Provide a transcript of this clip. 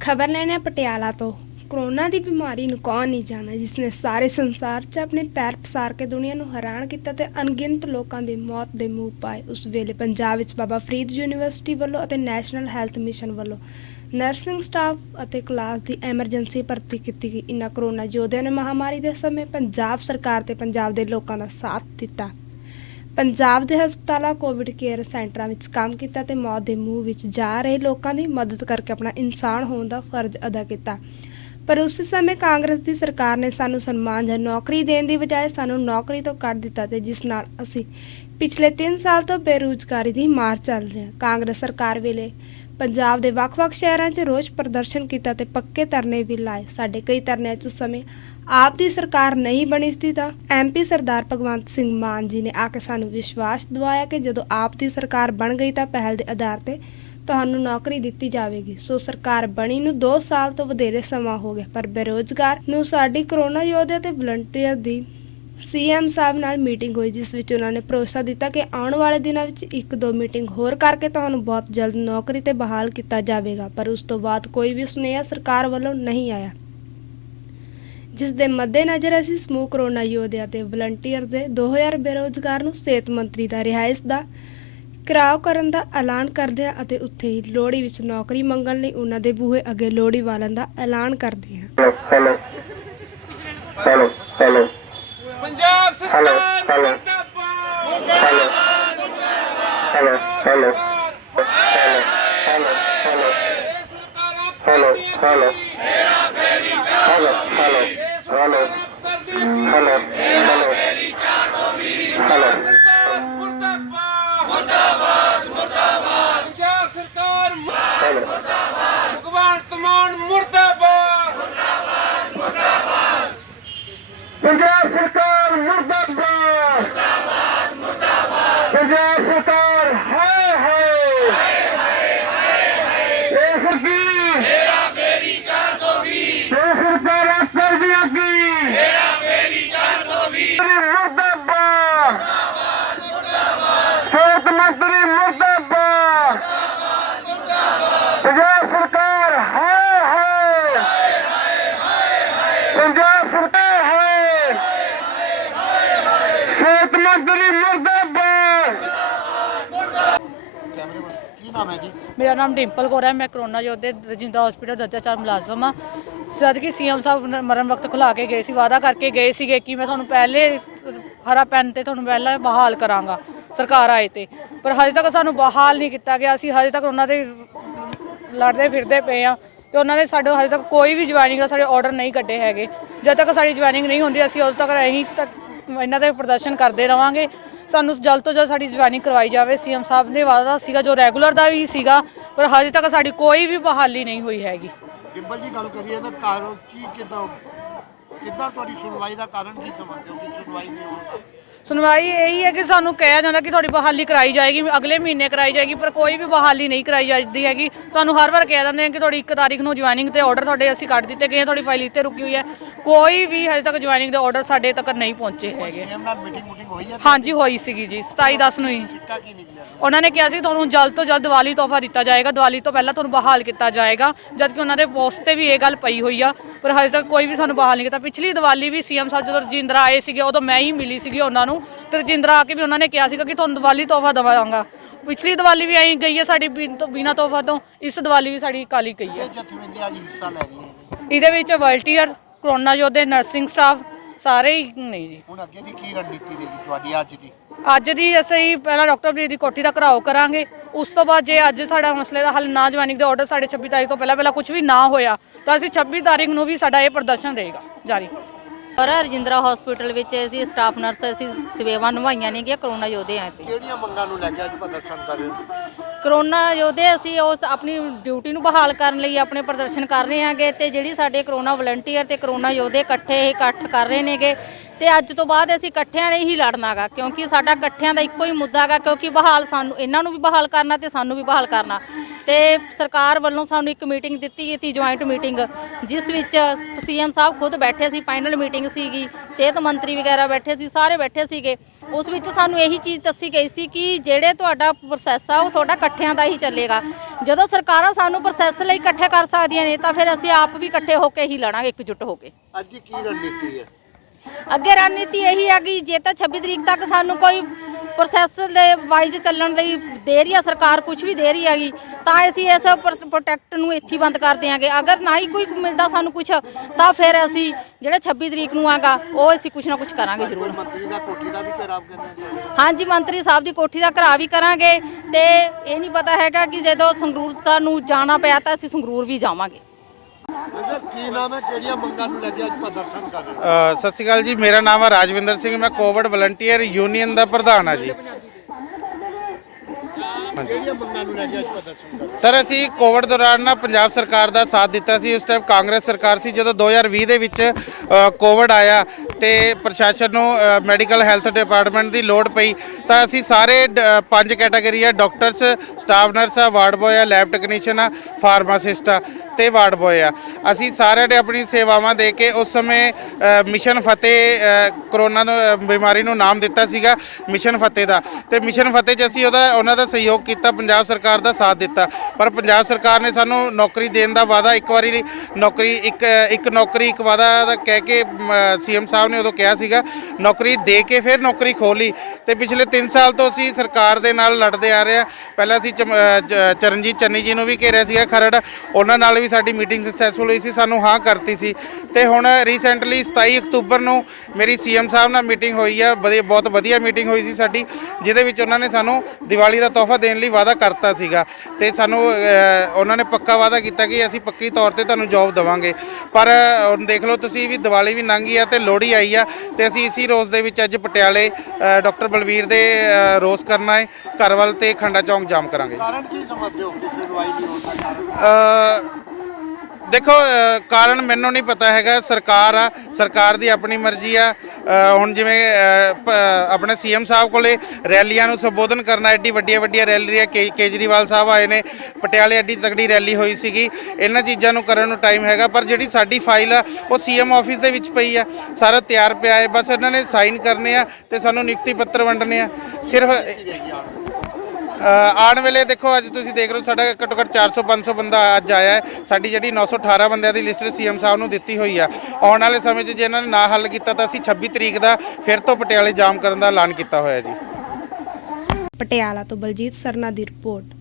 ਖਬਰ ਲੈਣੇ ਪਟਿਆਲਾ ਤੋਂ। ਕਰੋਨਾ ਦੀ ਬਿਮਾਰੀ ਨੂੰ ਕੌਣ ਨਹੀਂ ਜਾਣਦਾ ਜਿਸ ਨੇ ਸਾਰੇ ਸੰਸਾਰ 'ਚ ਆਪਣੇ ਪੈਰ ਪਸਾਰ ਕੇ ਦੁਨੀਆ ਨੂੰ ਹੈਰਾਨ ਕੀਤਾ ਤੇ ਅਣਗਿਣਤ ਲੋਕਾਂ ਦੀ ਮੌਤ ਦੇ ਮੂੰਹ ਪਾਏ। ਉਸ ਵੇਲੇ ਪੰਜਾਬ ਵਿੱਚ ਬਾਬਾ ਫਰੀਦ ਯੂਨੀਵਰਸਿਟੀ ਵੱਲੋਂ ਅਤੇ ਨੈਸ਼ਨਲ ਹੈਲਥ ਮਿਸ਼ਨ ਵੱਲੋਂ ਨਰਸਿੰਗ ਸਟਾਫ ਅਤੇ ਕਲਾਸ ਦੀ ਐਮਰਜੈਂਸੀ ਭਰਤੀ ਕੀਤੀ ਗਈ। ਇਨ੍ਹਾਂ ਕਰੋਨਾ ਯੋਧਿਆਂ ਨੇ ਮਹਾਮਾਰੀ ਦੇ ਸਮੇਂ ਪੰਜਾਬ ਸਰਕਾਰ ਤੇ ਪੰਜਾਬ ਦੇ ਲੋਕਾਂ ਦਾ ਸਾਥ ਦਿੱਤਾ। ਪੰਜਾਬ ਦੇ ਹਸਪਤਾਲਾਂ ਕੋਵਿਡ ਕੇਅਰ ਸੈਂਟਰਾਂ ਵਿੱਚ ਕੰਮ ਕੀਤਾ ਤੇ ਮੌਤ ਦੇ ਮੂੰਹ ਵਿੱਚ ਜਾ ਰਹੇ ਲੋਕਾਂ ਦੀ ਮਦਦ ਕਰਕੇ ਆਪਣਾ ਇਨਸਾਨ ਹੋਣ ਦਾ ਫਰਜ਼ ਅਦਾ ਕੀਤਾ। ਪਰ ਉਸ ਸਮੇਂ ਕਾਂਗਰਸ ਦੀ ਸਰਕਾਰ ਨੇ ਸਾਨੂੰ ਸਨਮਾਨ ਜਾਂ ਨੌਕਰੀ ਦੇਣ ਦੀ ਬਜਾਏ ਸਾਨੂੰ ਨੌਕਰੀ ਤੋਂ ਕੱਢ ਦਿੱਤਾ ਤੇ ਜਿਸ ਨਾਲ ਅਸੀਂ ਪਿਛਲੇ 3 ਸਾਲ ਤੋਂ ਬੇਰੁਜ਼ਗਾਰੀ ਦੀ ਮਾਰ ਚੱਲ ਰਹੇ ਹਾਂ। ਕਾਂਗਰਸ ਸਰਕਾਰ ਵੇਲੇ ਪੰਜਾਬ ਦੇ ਵੱਖ-ਵੱਖ ਸ਼ਹਿਰਾਂ 'ਚ ਰੋਸ ਪ੍ਰਦਰਸ਼ਨ ਕੀਤਾ ਤੇ ਪੱਕੇ ਧਰਨੇ ਵੀ ਲਾਏ। ਸਾਡੇ ਕਈ ਧਰਨਿਆਂ 'ਚ ਉਸ ਸਮੇਂ ਆਪ ਦੀ ਸਰਕਾਰ ਨਹੀਂ ਬਣੀ ਸੀ ਤਾਂ ਐਮਪੀ ਸਰਦਾਰ ਭਗਵੰਤ ਸਿੰਘ ਮਾਨ ਜੀ ਨੇ ਆ ਕੇ ਸਾਨੂੰ ਵਿਸ਼ਵਾਸ ਦਿਵਾਇਆ ਕਿ ਜਦੋਂ ਆਪ ਦੀ ਸਰਕਾਰ ਬਣ ਗਈ ਤਾਂ ਪਹਿਲ ਦੇ ਆਧਾਰ ਤੇ ਤੁਹਾਨੂੰ ਨੌਕਰੀ ਦਿੱਤੀ ਜਾਵੇਗੀ। ਸੋ ਸਰਕਾਰ ਬਣੀ ਨੂੰ 2 ਸਾਲ ਤੋਂ ਵਧੇਰੇ ਸਮਾਂ ਹੋ ਗਿਆ, ਪਰ ਬੇਰੋਜ਼ਗਾਰ ਨੂੰ ਸਾਡੀ ਕਰੋਨਾ ਯੋਧਿਆਂ ਤੇ ਵਲੰਟੀਅਰ ਦੀ ਸੀਐਮ ਸਾਹਿਬ ਨਾਲ ਮੀਟਿੰਗ ਹੋਈ, ਜਿਸ ਵਿੱਚ ਉਹਨਾਂ ਨੇ ਭਰੋਸਾ ਦਿੱਤਾ ਕਿ ਆਉਣ ਵਾਲੇ ਦਿਨਾਂ ਵਿੱਚ ਇੱਕ ਦੋ ਮੀਟਿੰਗ ਹੋਰ ਕਰਕੇ ਤੁਹਾਨੂੰ ਬਹੁਤ ਜਲਦ ਨੌਕਰੀ ਤੇ ਬਹਾਲ ਕੀਤਾ ਜਾਵੇਗਾ, ਪਰ ਉਸ ਤੋਂ ਬਾਅਦ ਕੋਈ ਵੀ ਸੁਨੇਹਾ ਸਰਕਾਰ ਵੱਲੋਂ ਨਹੀਂ ਆਇਆ। ਜਿਸ ਦੇ ਮੱਦੇਨਜ਼ਰ ਅਸੀਂ ਸਮੂਹ ਕਰੋਨਾ ਯੋਧਿਆਂ ਤੇ ਵਲੰਟੀਅਰ ਦੇ 2000 ਬੇਰੋਜ਼ਗਾਰ ਨੂੰ ਸਿਹਤ ਮੰਤਰੀ ਦਾ ਰਿਹਾਇਸ਼ ਦਾ ਘਿਰਾਓ ਕਰਨ ਦਾ ਐਲਾਨ ਕਰਦੇ ਹਾਂ ਅਤੇ ਉੱਥੇ ਹੀ ਲੋਹੜੀ ਵਿੱਚ ਨੌਕਰੀ ਮੰਗਣ ਲਈ ਉਹਨਾਂ ਦੇ ਬੂਹੇ ਅੱਗੇ ਲੋਹੜੀ ਵਾਲਣ ਦਾ ਐਲਾਨ ਕਰਦੇ ਹਾਂ ਹੈਲੋ ਹੈਲੋ ਹੈਲੋ ਪੰਜਾਬ ਸਰਕਾਰ hello. Hello hello hello hello hello hello hello hello hello ਇਹ ਸਰਕਾਰਾਂ ਭਗਵੰਤ ਮਾਨ ਮੁਰਦਾਬਾਦ ਪੰਜਾਬ ਸਰਕਾਰ ਮੁਰਦਾਬਾਦ ਮੁਰਦਾਬਾਦ ਮੁਰਦਾਬਾਦ ਪੰਜਾਬ ਸਰਕਾਰ ਹਾਏ ਹਾਏ ਇਹ ਸਰਕੀ ਮੇਰਾ ਬੇਰੀ 420 ਇਹ ਸਰਕਾਰਾਂ ਕਰਦੀਆਂ ਕੀ ਮੇਰਾ ਬੇਰੀ 420 ਮੁਰਦਾਬਾਦ ਸਿਹਤ ਮੰਤਰੀ ਮੁਰਦਾਬਾਦ ਪੰਜਾਬ ਸਰਕਾਰ, ਹਾਏ ਹਾਏ। ਪੰਜਾਬ ਸਰਕਾਰ ਹੈ ਸਿਹਤ ਮੰਤਰੀ ਮੁਰਦਾਬਾਦ। ਕੀ ਨਾਮ ਹੈ ਜੀ ਮੇਰਾ ਨਾਮ ਡਿੰਪਲ ਕੌਰ ਹੈ, ਮੈਂ ਕਰੋਨਾ ਯੋਧੇ ਰਜਿੰਦਰਾ ਹਸਪੀਟਲ ਦਰਜਾ ਚਾਰ ਮੁਲਾਜ਼ਮ ਹਾਂ। ਜਦ ਕਿ ਸੀਐਮ ਸਾਹਿਬ ਮਰਨ ਵਕਤ ਖੁਲਾ ਕੇ ਗਏ ਸੀ, ਵਾਅਦਾ ਕਰਕੇ ਗਏ ਸੀਗੇ ਕਿ ਮੈਂ ਤੁਹਾਨੂੰ ਪਹਿਲੇ ਹਰਾ ਪੈਨ ਤੇ ਤੁਹਾਨੂੰ ਪਹਿਲਾਂ ਬਹਾਲ ਕਰਾਂਗਾ, ਸਰਕਾਰ ਆਏ ਤੇ। ਪਰ ਹਜੇ ਤੱਕ ਸਾਨੂੰ ਬਹਾਲ ਨਹੀਂ ਕੀਤਾ ਗਿਆ, ਅਸੀਂ ਹਜੇ ਤੱਕ ਉਹਨਾਂ ਦੇ ਲੜਦੇ ਫਿਰਦੇ ਪਏ ਆ ਤੇ ਉਹਨਾਂ ਦੇ ਸਾਡੇ ਹਜੇ ਤੱਕ ਕੋਈ ਵੀ ਜੁਆਇਨਿੰਗ ਦਾ ਸਾਡੇ ਆਰਡਰ ਨਹੀਂ ਕੱਢੇ ਹੈਗੇ। ਜਦ ਤੱਕ ਸਾਡੀ ਜੁਆਇਨਿੰਗ ਨਹੀਂ ਹੁੰਦੀ, ਅਸੀਂ ਉਦੋਂ ਤੱਕ ਅਸੀਂ ਤੱਕ ਇਹਨਾਂ ਦੇ ਪ੍ਰਦਰਸ਼ਨ ਕਰਦੇ ਰਵਾਂਗੇ। ਸਾਨੂੰ ਜਲਦ ਤੋਂ ਜਲਦ ਸਾਡੀ ਜੁਆਇਨਿੰਗ ਕਰਵਾਈ ਜਾਵੇ। ਸੀਐਮ ਸਾਹਿਬ ਨੇ ਵਾਅਦਾ ਸੀਗਾ, ਜੋ ਰੈਗੂਲਰ ਦਾ ਵੀ ਸੀਗਾ, ਪਰ ਹਜੇ ਤੱਕ ਸਾਡੀ ਕੋਈ ਵੀ ਬਹਾਲੀ ਨਹੀਂ ਹੋਈ ਹੈਗੀ। ਡਿੰਪਲ ਜੀ, ਗੱਲ ਕਰੀਏ ਤਾਂ ਕਾਰਨ ਕੀ, ਕਿਦਾਂ, ਕਿੱਦਾਂ ਤੁਹਾਡੀ ਸੁਣਵਾਈ ਦਾ ਕਾਰਨ ਕੀ ਸਮਝਦੇ ਹੋ? ਕਿ ਸੁਣਵਾਈ ਨਹੀਂ ਹੋਣ ਸੁਣਵਾਈ ਇਹੀ ਹੈ ਕਿ ਸਾਨੂੰ ਕਿਹਾ ਜਾਂਦਾ ਕਿ ਤੁਹਾਡੀ ਬਹਾਲੀ ਕਰਾਈ ਜਾਏਗੀ, ਅਗਲੇ ਮਹੀਨੇ ਕਰਾਈ ਜਾਏਗੀ, ਪਰ ਕੋਈ ਵੀ ਬਹਾਲੀ ਨਹੀਂ ਕਰਾਈ ਜਾਂਦੀ ਹੈਗੀ। ਸਾਨੂੰ ਹਰ ਵਾਰ ਕਹਿ ਦਿੰਦੇ ਆ ਕਿ ਤੁਹਾਡੀ 1 ਤਾਰੀਖ ਨੂੰ ਜੁਆਇਨਿੰਗ ਤੇ ਆਰਡਰ ਤੁਹਾਡੇ ਅਸੀਂ ਕੱਢ ਦਿੱਤੇ ਗਏ ਆ ਤੁਹਾਡੀ ਫਾਈਲ ਇੱਥੇ ਰੁਕੀ ਹੋਈ ਹੈ। ਕੋਈ ਵੀ ਹਜੇ ਤੱਕ ਜੁਆਇਨਿੰਗ ਦੇ ਆਰਡਰ ਸਾਡੇ ਤੱਕ ਨਹੀਂ ਪਹੁੰਚੇ ਹੈਗੇ। ਸੀਐਮ ਨਾਲ ਮੀਟਿੰਗ ਮੀਟਿੰਗ ਹੋਈ ਹੈ ਹਾਂਜੀ ਹੋਈ ਸੀਗੀ ਜੀ 27 10 ਨੂੰ ਹੀ। ਸਿੱਟਾ ਕੀ ਨਿਕਲਿਆ? ਉਹਨਾਂ ਨੇ ਕਿਹਾ ਸੀ ਤੁਹਾਨੂੰ ਜਲਦ ਤੋਂ ਜਲਦ ਦੀਵਾਲੀ ਤੋਹਫਾ ਦਿੱਤਾ ਜਾਏਗਾ ਦੀਵਾਲੀ ਤੋਂ ਪਹਿਲਾਂ ਤੁਹਾਨੂੰ ਬਹਾਲ ਕੀਤਾ ਜਾਏਗਾ ਜਦ ਕਿ ਉਹਨਾਂ ਦੇ ਪੋਸਟ ਤੇ ਵੀ ਇਹ ਗੱਲ ਪਈ ਹੋਈ ਆ। ਪਰ ਹਜੇ ਤੱਕ ਕੋਈ ਵੀ ਸਾਨੂੰ ਬਹਾਲ ਨਹੀਂ ਕੀਤਾ। ਪਿਛਲੀ ਦੀਵਾਲੀ ਵੀ ਸੀਐਮ ਸਾਹਿਬ ਜਦੋਂ ਰਜਿੰਦਰਾ ਆਏ ਸੀਗੇ ਉਦੋਂ ਮੈਂ ਹੀ ਮਿਲੀ ਸੀਗੀ ਉਹਨਾਂ ਨੂੰ। ਤੇ ਰਜਿੰਦਰਾ ਆ ਕੇ ਵੀ ਉਹਨਾਂ ਨੇ ਕਿਹਾ ਸੀਗਾ ਕਿ ਤੁਹਾਨੂੰ ਦੀਵਾਲੀ ਤੋਹਫਾ ਦਵਾਂਗਾ। ਪਿਛਲੀ ਦੀਵਾਲੀ ਵੀ ਆਈ ਗਈ ਹੈ ਸਾਡੀ ਬਿਨ ਤੋਂ ਬਿਨਾ ਤੋਹਫਾ ਤੋਂ ਇਸ ਦੀਵਾਲੀ ਵੀ ਸਾਡੀ ਕਾਲੀ ਗਈ ਹੈ ਇਹ ਜਥੇਬੰਦੀਆਂ ਅੱਜ ਹਿੱਸਾ ਲੈ ਰਹੀਆਂ ਹੈ? ਇਹਦੇ ਵਿੱਚ ਵਲਟੀਅਰ ਕਰੋਨਾ ਯੋਧੇ ਨਰਸਿੰਗ ਸਟਾਫ ਸਾਰੇ ਹੀ ਨਹੀਂ ਜੀ। ਹੁਣ ਅੱਗੇ ਦੀ ਕੀ ਰਣਨੀਤੀ ਰਹੇਗੀ ਤੁਹਾਡੀ ਅੱਜ ਦੀ? ਅੱਜ ਦੀ ਅਸੀਂ ਪਹਿਲਾਂ ਡਾਕਟਰ ਬਰੀਦ ਦੀ ਕੋਠੀ ਦਾ ਘਰਾਓ ਕਰਾਂਗੇ। ਉਸ ਤੋਂ ਬਾਅਦ ਜੇ ਅੱਜ ਸਾਡਾ ਮਸਲੇ ਦਾ ਹੱਲ ਨਾ ਜਵਾਨੀ ਦੇ ਆਰਡਰ ਸਾਡੇ 26 ਤਾਰੀਖ ਤੋਂ ਪਹਿਲਾਂ ਪਹਿਲਾਂ ਕੁਝ ਵੀ ਨਾ ਹੋਇਆ ਤਾਂ ਅਸੀਂ 26 ਤਾਰੀਖ ਨੂੰ ਵੀ ਸਾਡਾ ਇਹ ਪ੍ਰਦਰਸ਼ਨ ਰਹੇਗਾ। ਜਾਰੀ। ਔਰ ਰਜਿੰਦਰਾ ਹਸਪੀਟਲ ਵਿੱਚ ਅਸੀਂ ਸਟਾਫ ਨਰਸ ਅਸੀਂ ਸੇਵਾਵਾਂ ਨਿਭਾਈਆਂ ਨੇਗੀਆਂ ਕਰੋਨਾ ਯੋਧੇ ਆ ਅਸੀਂ ਕਿਹੜੀਆਂ ਮੰਗਾਂ ਨੂੰ ਲੈ ਕੇ ਅੱਜ ਪ੍ਰਦਰਸ਼ਨ ਕਰ ਰਹੇ ਹੋ? ਕਰੋਨਾ ਯੋਧੇ ਅਸੀਂ ਉਸ ਆਪਣੀ ਡਿਊਟੀ ਨੂੰ ਬਹਾਲ ਕਰਨ ਲਈ ਆਪਣੇ ਪ੍ਰਦਰਸ਼ਨ ਕਰ ਰਹੇ ਹਾਂਗੇ ਤੇ ਜਿਹੜੀ ਸਾਡੇ ਕਰੋਨਾ ਵਲੰਟੀਅਰ ਤੇ ਕਰੋਨਾ ਯੋਧੇ ਇਕੱਠੇ ਇਕੱਠ ਕਰ ਰਹੇ ਨੇਗੇ ਤੇ ਅੱਜ ਤੋਂ ਬਾਅਦ ਅਸੀਂ ਇਕੱਠਿਆਂ ਨੇ ਹੀ ਲੜਨਾਗਾ ਕਿਉਂਕਿ ਸਾਡਾ ਇਕੱਠਿਆਂ ਦਾ ਇੱਕੋ ਹੀ ਮੁੱਦਾ ਗਾ, ਕਿਉਂਕਿ ਬਹਾਲ ਸਾਨੂੰ, ਇਹਨਾਂ ਨੂੰ ਵੀ ਬਹਾਲ ਕਰਨਾ ਤੇ ਸਾਨੂੰ ਵੀ ਬਹਾਲ ਕਰਨਾ। ਤੇ ਸਰਕਾਰ ਵੱਲੋਂ ਸਾਨੂੰ ਇੱਕ ਮੀਟਿੰਗ ਦਿੱਤੀ ਗਈ ਸੀ, ਜੁਆਇੰਟ ਮੀਟਿੰਗ, ਜਿਸ ਵਿੱਚ ਸੀਐਮ ਸਾਹਿਬ ਖੁਦ ਬੈਠੇ ਸੀ, ਫਾਈਨਲ ਮੀਟਿੰਗ ਸੀਗੀ, ਸਿਹਤ ਮੰਤਰੀ ਵਗੈਰਾ ਬੈਠੇ ਸੀ, ਸਾਰੇ ਬੈਠੇ ਸੀਗੇ। ਉਸ ਵਿੱਚ ਸਾਨੂੰ ਇਹੀ ਚੀਜ਼ ਦੱਸੀ ਗਈ ਸੀ ਕਿ ਜਿਹੜੇ ਤੁਹਾਡਾ ਪ੍ਰੋਸੈਸ ਆ, ਉਹ ਤੁਹਾਡਾ ਇਕੱਠਿਆਂ ਦਾ ਹੀ ਚੱਲੇਗਾ। ਜਦੋਂ ਸਰਕਾਰਾਂ ਸਾਨੂੰ ਪ੍ਰੋਸੈਸ ਲਈ ਇਕੱਠੇ ਕਰ ਸਕਦੀਆਂ ਨੇ, ਤਾਂ ਫਿਰ ਅਸੀਂ ਆਪ ਵੀ ਇਕੱਠੇ ਹੋ ਕੇ ਹੀ ਲੜਾਂਗੇ, ਇਕਜੁੱਟ ਹੋ ਕੇ। ਅੱਜ ਦੀ ਕੀ ਰਣਨੀਤੀ ਹੈ? ਅੱਗੇ ਰਣਨੀਤੀ ਇਹੀ ਆ ਕਿ ਜੇ ਤਾਂ 26 ਤਰੀਕ ਤੱਕ ਸਾਨੂੰ ਕੋਈ ਪ੍ਰੋਸੈਸ ਦੇ ਵਾਈਜ਼ ਚੱਲਣ ਲਈ ਦੇ ਰਹੀ ਆ ਸਰਕਾਰ ਕੁਝ ਵੀ ਦੇ ਰਹੀ ਹੈਗੀ ਤਾਂ ਅਸੀਂ ਇਸ ਪ੍ਰੋਟੈਕਟ ਨੂੰ ਇੱਥੇ ਹੀ ਬੰਦ ਕਰ ਦਿਆਂਗੇ। ਅਗਰ ਨਾ ਹੀ ਕੋਈ ਮਿਲਦਾ ਸਾਨੂੰ ਕੁਝ ਤਾਂ ਫਿਰ ਅਸੀਂ ਜਿਹੜਾ 26 ਤਰੀਕ ਨੂੰ ਆਗਾ ਉਹ ਅਸੀਂ ਕੁਝ ਨਾ ਕੁਝ ਕਰਾਂਗੇ ਜ਼ਰੂਰ। ਮੰਤਰੀ ਦਾ ਕੋਠੀ ਦਾ ਵੀ ਘੇਰਾਵ ਕਰਨਾ ਹੈ ਹਾਂਜੀ ਮੰਤਰੀ ਸਾਹਿਬ ਦੀ ਕੋਠੀ ਦਾ ਘਰਾ ਵੀ ਕਰਾਂਗੇ ਤੇ ਇਹ ਨਹੀਂ ਪਤਾ ਹੈਗਾ ਕਿ ਜਦੋਂ ਸੰਗਰੂਰ ਨੂੰ ਜਾਣਾ ਪਿਆ ਤਾਂ ਅਸੀਂ ਸੰਗਰੂਰ ਵੀ ਜਾਵਾਂਗੇ। ਸਰ ਕੀ ਨਾਮ ਹੈ? ਕਿਹੜੀਆਂ ਮੰਗਾਂ ਨੂੰ ਲੈ ਕੇ ਅੱਜ ਪ੍ਰਦਰਸ਼ਨ ਕਰ ਰਹੇ ਹੋ? ਅ, ਸਤਿ ਸ਼੍ਰੀ ਅਕਾਲ ਜੀ ਮੇਰਾ ਨਾਮ ਹੈ ਰਾਜਵਿੰਦਰ ਸਿੰਘ ਮੈਂ ਕੋਵਿਡ ਵਲੰਟੀਅਰ ਯੂਨੀਅਨ ਦਾ ਪ੍ਰਧਾਨ ਹਾਂ ਜੀ। ਕਿਹੜੀਆਂ ਮੰਗਾਂ ਨੂੰ ਲੈ ਕੇ ਅੱਜ ਪ੍ਰਦਰਸ਼ਨ ਕਰ ਰਹੇ ਸਰ ਅਸੀਂ ਕੋਵਿਡ ਦੌਰਾਨ ਨਾ ਪੰਜਾਬ ਸਰਕਾਰ ਦਾ ਸਾਥ ਦਿੱਤਾ ਸੀ ਉਸ ਟਾਈਮ ਕਾਂਗਰਸ ਸਰਕਾਰ ਸੀ ਜਦੋਂ 2020 ਦੇ ਵਿੱਚ ਅ, ਕੋਵਿਡ ਆਇਆ ਤੇ ਪ੍ਰਸ਼ਾਸਨ ਨੂੰ ਮੈਡੀਕਲ ਹੈਲਥ ਡਿਪਾਰਟਮੈਂਟ ਦੀ ਲੋੜ ਪਈ। ਤਾਂ ਅਸੀਂ ਸਾਰੇ ਡ- ਪੰਜ ਕੈਟਾਗਰੀ ਆ ਡਾਕਟਰਸ ਸਟਾਫ ਨਰਸ ਆ ਵਾਰਡ ਬੋਏ ਆ ਲੈਬ ਟੈਕਨੀਸ਼ੀਅਨ ਆ ਫਾਰਮਾਸਿਸਟ ਆ ਤੇ ਵਾਰਡ ਬੋਏ ਆ। ਅਸੀਂ ਸਾਰਿਆਂ ਨੇ ਆਪਣੀ ਸੇਵਾਵਾਂ ਦੇ ਕੇ ਉਸ ਸਮੇਂ ਮਿਸ਼ਨ ਫਤਿਹ ਕਰੋਨਾ ਨੂੰ ਬਿਮਾਰੀ ਨੂੰ ਨਾਮ ਦਿੱਤਾ ਸੀਗਾ, ਮਿਸ਼ਨ ਫਤਿਹ ਦਾ। ਤੇ ਮਿਸ਼ਨ ਫਤਿਹ 'ਚ ਅਸੀਂ ਉਹਦਾ, ਉਹਨਾਂ ਦਾ ਸਹਿਯੋਗ ਕੀਤਾ, ਪੰਜਾਬ ਸਰਕਾਰ ਦਾ ਸਾਥ ਦਿੱਤਾ। ਪਰ ਪੰਜਾਬ ਸਰਕਾਰ ਨੇ ਸਾਨੂੰ ਨੌਕਰੀ ਦੇਣ ਦਾ ਵਾਅਦਾ ਇੱਕ ਵਾਰੀ, ਨੌਕਰੀ ਇੱਕ ਇੱਕ ਨੌਕਰੀ, ਇੱਕ ਵਾਅਦਾ ਕਹਿ ਕੇ ਸੀਐਮ ਸਾਹਿਬ ਨੇ ਉਦੋਂ ਕਿਹਾ ਸੀਗਾ, ਨੌਕਰੀ ਦੇ ਕੇ ਫਿਰ ਨੌਕਰੀ ਖੋਲੀ ਤੇ ਪਿਛਲੇ 3 ਸਾਲ ਤੋਂ ਅਸੀਂ ਸਰਕਾਰ ਦੇ ਨਾਲ ਲੜਦੇ ਆ ਰਹੇ ਆ ਪਹਿਲਾਂ ਅਸੀਂ ਚਰਨਜੀਤ ਚੰਨੀ ਜੀ ਨੂੰ ਵੀ ਘੇਰਿਆ ਸੀਗਾ, ਖਰੜ, ਉਹਨਾਂ ਨਾਲ ਵੀ ਸਾਡੀ ਮੀਟਿੰਗ ਸਕਸੈਸਫੁਲ ਹੋਈ ਸੀ, ਸਾਨੂੰ ਹਾਂ ਕਰਤੀ ਸੀ। ਤੇ ਹੁਣ ਰੀਸੈਂਟਲੀ 27 ਅਕਤੂਬਰ ਨੂੰ ਮੇਰੀ ਸੀਐਮ ਸਾਹਿਬ ਨਾਲ ਮੀਟਿੰਗ ਹੋਈ ਆ, ਵਧੀਆ ਬਹੁਤ ਵਧੀਆ ਮੀਟਿੰਗ ਹੋਈ ਸੀ ਸਾਡੀ, ਜਿਹਦੇ ਵਿੱਚ ਉਹਨਾਂ ਨੇ ਸਾਨੂੰ ਦੀਵਾਲੀ ਦਾ ਤੋਹਫਾ ਦੇਣ ਲਈ ਵਾਅਦਾ ਕਰਤਾ ਸੀਗਾ। ਤੇ ਸਾਨੂੰ ਉਹਨਾਂ ਨੇ ਪੱਕਾ ਵਾਅਦਾ ਕੀਤਾ ਕਿ ਅਸੀਂ ਪੱਕੀ ਤੌਰ ਤੇ ਤੁਹਾਨੂੰ ਜੌਬ ਦੇਵਾਂਗੇ। ਪਰ ਹੁਣ ਦੇਖ ਲਓ ਤੁਸੀਂ ਵੀ ਦੀਵਾਲੀ ਵੀ ਲੰਘੀ ਆ ਤੇ ਲੋਹੜੀ ਆਈ ਆ ਤੇ ਅਸੀਂ ਇਸੀ ਰੋਜ਼ ਦੇ ਵਿੱਚ ਅੱਜ ਪਟਿਆਲੇ ਡਾਕਟਰ ਬਲਵੀਰ ਦੇ ਰੋਸ ਕਰਨਾ ਹੈ। ਘਰਵਲ ਤੇ ਖੰਡਾ ਚੌਂਕ ਜਾਮ ਕਰਾਂਗੇ ਕਾਰਨ ਕੀ ਸਮਝਦੇ ਹੋ? ਕਿ ਸੁਣਵਾਈ ਨਹੀਂ ਹੋਣ ਦਾ ਕਾਰਨ? ਅ, ਦੇਖੋ ਕਾਰਨ ਮੈਨੂੰ ਨਹੀਂ ਪਤਾ ਹੈਗਾ। ਸਰਕਾਰ ਆ ਸਰਕਾਰ ਦੀ ਆਪਣੀ ਮਰਜ਼ੀ ਆ। ਹੁਣ ਜਿਵੇਂ ਅ, ਪ- ਆਪਣੇ ਸੀਐਮ ਸਾਹਿਬ ਕੋਲੇ ਰੈਲੀਆਂ ਨੂੰ ਸੰਬੋਧਨ ਕਰਨਾ ਐਡੀ ਵੱਡੀਆਂ ਵੱਡੀਆਂ ਰੈਲੀਆਂ ਕੇ- ਕੇਜਰੀਵਾਲ ਸਾਹਿਬ ਆਏ ਨੇ ਪਟਿਆਲੇ ਐਡੀ ਤਕੜੀ ਰੈਲੀ ਹੋਈ ਸੀਗੀ ਇਹਨਾਂ ਚੀਜ਼ਾਂ ਨੂੰ ਕਰਨ ਨੂੰ ਟਾਈਮ ਹੈਗਾ ਪਰ ਜਿਹੜੀ ਸਾਡੀ ਫਾਈਲ ਆ ਉਹ ਸੀਐਮ ਆਫਿਸ ਦੇ ਵਿੱਚ ਪਈ ਆ ਸਾਰਾ ਤਿਆਰ ਪਿਆ ਹੈ ਬਸ ਇਹਨਾਂ ਨੇ ਸਾਈਨ ਕਰਨੇ ਆ ਤੇ ਸਾਨੂੰ ਨਿਯੁਕਤੀ ਪੱਤਰ ਵੰਡਣੇ ਆ ਸਿਰਫ ਆਉਣ ਵੇਲੇ ਦੇਖੋ, ਅੱਜ ਤੁਸੀਂ ਦੇਖ ਰਹੇ ਹੋ, ਸਾਡਾ ਘੱਟੋ ਘੱਟ 400 500 ਬੰਦਾ ਅੱਜ ਆਇਆ ਹੈ। ਸਾਡੀ ਜਿਹੜੀ 918 ਬੰਦਿਆਂ ਦੀ ਲਿਸਟ ਸੀਐਮ ਸਾਹਿਬ ਨੂੰ ਦਿੱਤੀ ਹੋਈ ਆ। ਆਉਣ ਵਾਲੇ ਸਮੇਂ 'ਚ ਜੇ ਇਹਨਾਂ ਨੇ ਨਾ ਹੱਲ ਕੀਤਾ ਤਾਂ ਅਸੀਂ 26 ਤਰੀਕ ਦਾ ਫਿਰ ਤੋਂ ਪਟਿਆਲੇ ਜਾਮ ਕਰਨ ਦਾ ਐਲਾਨ ਕੀਤਾ ਹੋਇਆ ਜੀ। ਪਟਿਆਲਾ ਤੋਂ ਬਲਜੀਤ ਸਰਨਾ ਦੀ ਰਿਪੋਰਟ।